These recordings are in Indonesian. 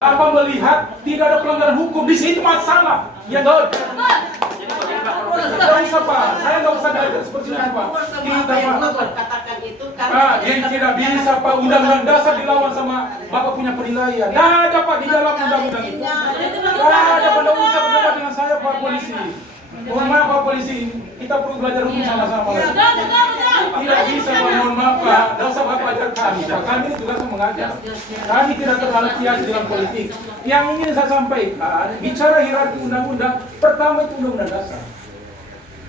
Apa melihat tidak ada pelanggaran hukum di situ masalah? Ya dong. Tidak usah Pak, saya nggak usah dari seperti itu Pak. Kita Pak. Katakan itu Yang tidak bisa Pak, undang-undang dasar dilawan sama Bapak punya penilaian. Nggak ada Pak di dalam undang-undang itu. Nggak ada Pak, nggak usah berdebat dengan saya Pak polisi. Mohon maaf Pak polisi, kita perlu belajar hukum sama-sama. Tidak bisa Pak, mohon maaf Pak, nggak usah Bapak ajar kami. Pak, kami tugasnya mengajar. Kami tidak terafiliasi dalam politik. Yang ingin saya sampaikan, bicara hierarki undang-undang, pertama itu undang-undang dasar.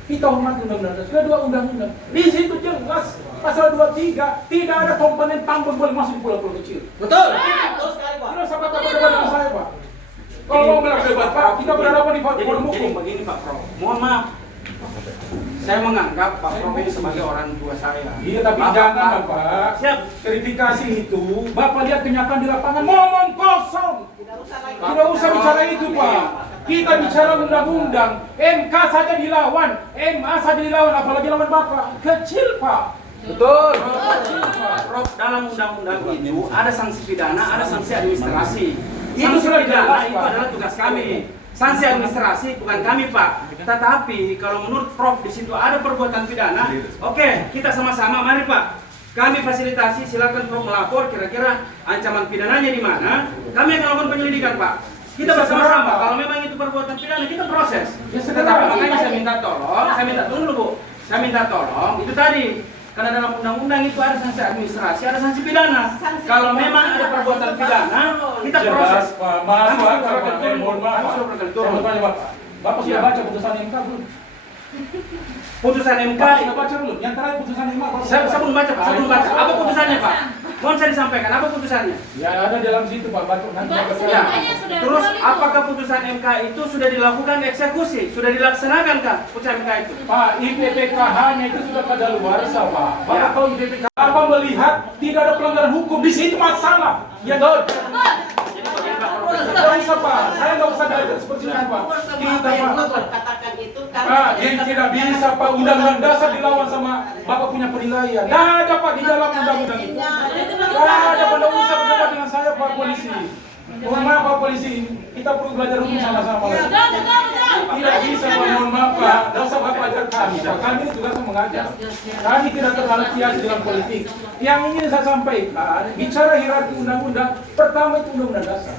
Kita hormati undang-undang dasar. Kedua undang-undang. Di situ jelas pasal 23 tidak ada komponen tambang boleh masuk di pulau-pulau kecil. betul sekali Pak. Tidak usah Bapak berdebat dengan saya Pak. Kalau mau berdebat Pak, kita berhadapan di forum Jadi hukum. begini Pak Prof, mohon maaf, saya menganggap Pak Prof ini sebagai orang tua saya. Iya tapi jangan Bapak. Siap. Verifikasi itu, Bapak lihat kenyataan di lapangan, ngomong kosong. Tidak usah bicara itu Pak. Kita bicara undang-undang. MK saja dilawan, MA saja dilawan, apalagi lawan Bapak. Kecil Pak. Betul. Kecil Pak. Prof, dalam undang-undang itu ada sanksi pidana, ada sanksi administrasi. Itu Sanksi sudah pidana jelas, itu Pak. adalah tugas kami. Sanksi administrasi bukan kami Pak. Tetapi kalau menurut Prof di situ ada perbuatan pidana, oke, kita sama-sama mari Pak. Kami fasilitasi, silakan Prof melapor kira-kira ancaman pidananya di mana. Kami akan lakukan penyelidikan Pak. Kita bersama-sama. Kalau memang itu perbuatan pidana kita proses. Ya, Tetapi segera. makanya saya minta tolong, tunggu dulu Bu. Saya minta tolong itu tadi. Karena dalam undang-undang itu ada sanksi administrasi, ada sanksi pidana. Kalau memang ada perbuatan pidana, kita proses. Jelas Pak. Maaf Kami Pak, sudah berkali turun, mohon maaf kami Pak. sudah berkali Saya turun. mau tanya Bapak. Bapak sudah Iya. baca putusan MK belum? Putusan MK, Bapak sudah baca belum? Yang terakhir putusan MK Bapak saya sudah belum baca, Pak. Saya belum baca. Apa putusannya Pak? Mohon saya disampaikan, apa putusannya? Ya ada dalam situ Pak, baca nanti Bapak Ya. saya. Terus apakah putusan MK itu sudah dilakukan eksekusi? Sudah dilaksanakan kah putusan MK itu? Pak, IPPKH-nya itu sudah kadaluarsa Pak. Bapak Ya. tahu IPPKH apa melihat tidak ada pelanggaran hukum di situ masalah. Ya dong. Tidak usah Pak, saya nggak usah dari seperti itu Pak. Kita Pak. Katakan itu Yang tidak bisa Pak, undang-undang dasar dilawan sama Bapak punya penilaian. Nggak ada Pak di dalam undang-undang itu. Nggak ada Pak, nggak usah berdebat dengan saya Pak polisi. Mohon maaf Pak polisi, kita perlu belajar hukum sama-sama. Tidak bisa Pak, mohon maaf Pak, nggak usah Bapak ajar kami Pak. Kami tugasnya mengajar. Kami tidak terafiliasi dalam politik. Yang ingin saya sampaikan, bicara hierarki undang-undang, pertama itu undang-undang dasar.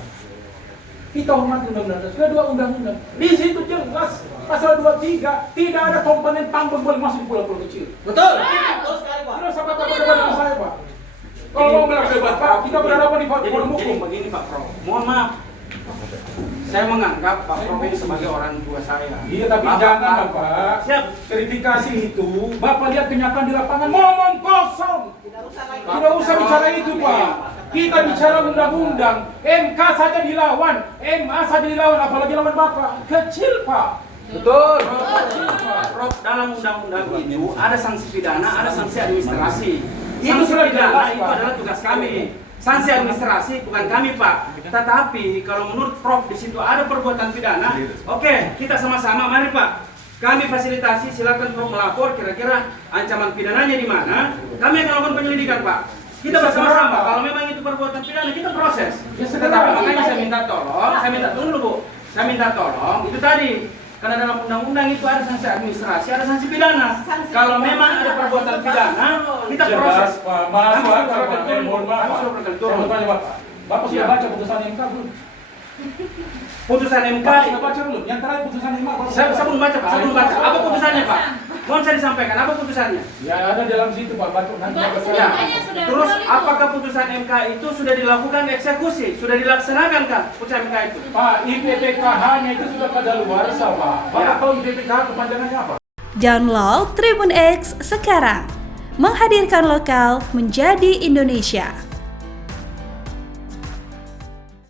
Kita hormati undang-undang dasar. Kedua undang-undang. Di situ jelas pasal 23 tidak ada komponen tambang boleh masuk di pulau-pulau kecil. Betul. sekali Pak. Tidak usah Bapak berdebat dengan saya Pak. Kalau mau berdebat Pak, kita berhadapan di forum Jadi hukum. begini Pak Prof, mohon maaf. Saya menganggap Pak Prof ini sebagai orang tua saya. Iya tapi jangan Bapak. Siap. Verifikasi itu, Bapak lihat kenyataan di lapangan, ngomong kosong. Tidak usah bicara itu Pak. Kita bicara undang-undang. MK saja dilawan, MA saja dilawan, apalagi lawan Bapak. Kecil Pak. Betul. Kecil Pak. Prof, dalam undang-undang itu ada sanksi pidana, ada sanksi administrasi. Itu Sanksi sudah pidana, jelas, Pak. itu adalah tugas kami. Sanksi administrasi bukan kami Pak. Tetapi kalau menurut Prof di situ ada perbuatan pidana, oke, kita sama-sama mari Pak. Kami fasilitasi, silakan Prof melapor kira-kira ancaman pidananya di mana. Kami akan lakukan penyelidikan Pak. Kita bersama-sama. Kalau memang itu perbuatan pidana kita proses. Ya, segera. Tetapi makanya saya minta tolong, tunggu dulu Bu. Saya minta tolong itu tadi. Karena dalam undang-undang itu ada sanksi administrasi, ada sanksi pidana. Kalau memang ada perbuatan pidana, kita proses. Jelas Pak. Maaf Kami Pak, sudah berkali turun, mohon maaf kami Pak. sudah berkali Saya turun. mau tanya Bapak. Bapak sudah Ya. baca putusan MK belum? Putusan MK, Bapak sudah baca belum? Yang terakhir putusan MK Bapak saya sudah belum baca Pak, saya belum baca. Apa putusannya Pak? Mohon saya disampaikan, apa putusannya? Ya ada dalam situ Pak, baca nanti Bapak Ya. saya. Terus apakah putusan MK itu sudah dilakukan eksekusi? Sudah dilaksanakan kah putusan MK itu? Pak, IPPKH-nya itu sudah kadaluarsa Pak. Bapak Ya. tahu IPPKH kepanjangannya apa? Download Tribun X sekarang. Menghadirkan lokal menjadi Indonesia.